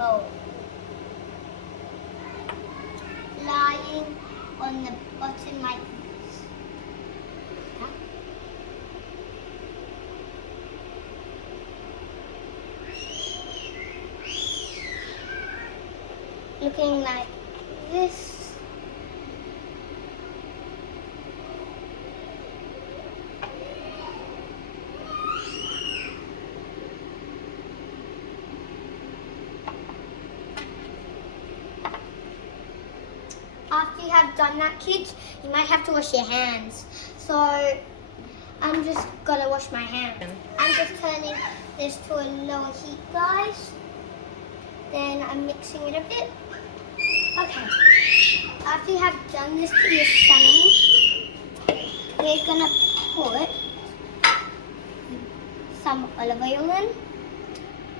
bowl, lying on the bottom like this. Looking like this. After you have done that, kids, you might have to wash your hands. So I'm just gonna wash my hands. I'm just turning this to a lower heat, guys. Then I'm mixing it a bit. Okay. After you have done this to your salmon, we're gonna put some olive oil in.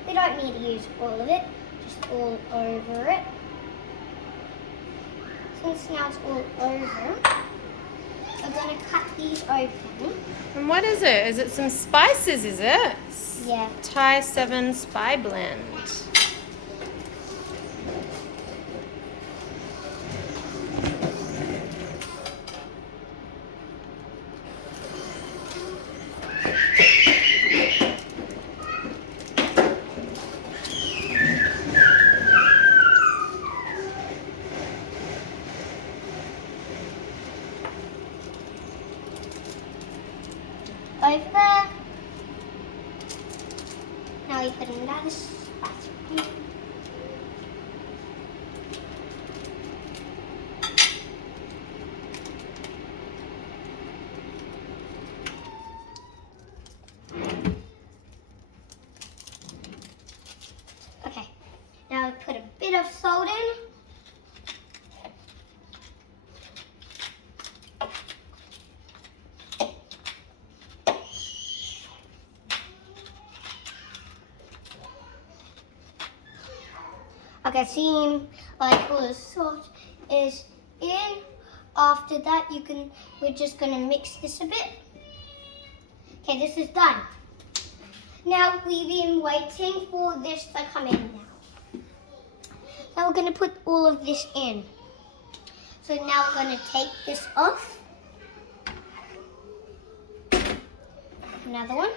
We don't need to use all of it, just all over it. Since now it's all over, we're going to cut these open. And what is it? Is it some spices, is it? Yeah. Thai 7 Spy Blend. Over there. Now we put another spice. Okay, now we put a bit of salt in. Okay, seeing like all the salt is in. After that, we're just gonna mix this a bit. Okay, this is done. Now we've been waiting for this to come in now. Now we're gonna put all of this in. So now we're gonna take this off. Another one.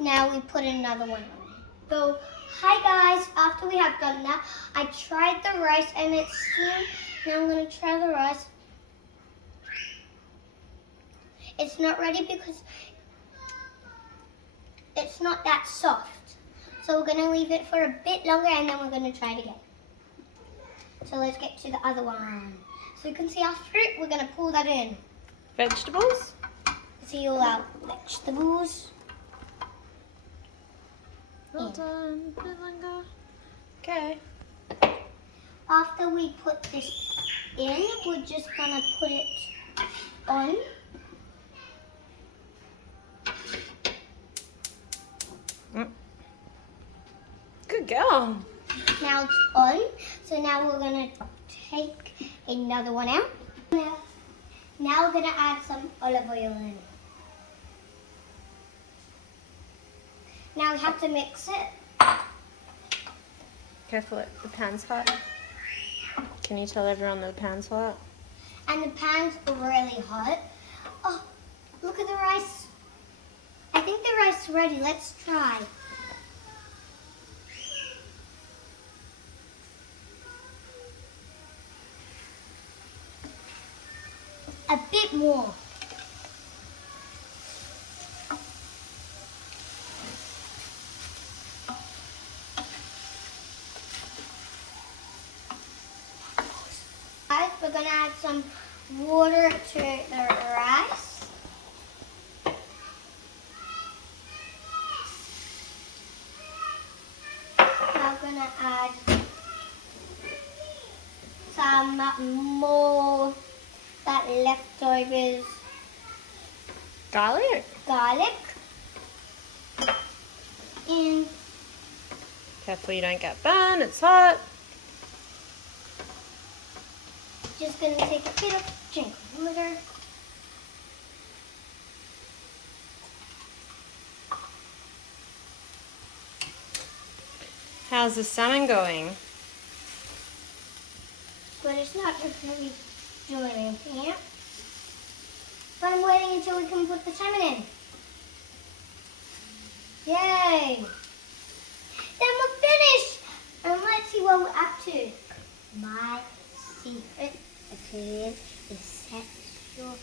Now we put another one on. So, hi guys, after we have done that, I tried the rice and it's steamed. Now I'm gonna try the rice. It's not ready because it's not that soft. So we're gonna leave it for a bit longer and then we're gonna try it again. So let's get to the other one. So you can see our fruit, we're gonna pull that in. Vegetables? See all our vegetables. Well done, Milabella. Okay. After we put this in, we're just gonna put it on. Good girl. Now it's on, so now we're gonna take another one out. Now we're gonna add some olive oil in. Now we have to mix it. Careful, the pan's hot. Can you tell everyone the pan's hot? And the pan's really hot. Oh, look at the rice. I think the rice is ready. Let's try. A bit more. We're going to add some water to the rice. Now we're going to add some more that leftovers Garlic? garlic in. Careful you don't get burned, it's hot. Just gonna take a bit of drink water. How's the salmon going? But it's not really doing anything yet. But I'm waiting until we can put the salmon in. Yay! Then we're finished! And let's see what we're up to. My secret opinion is sexual.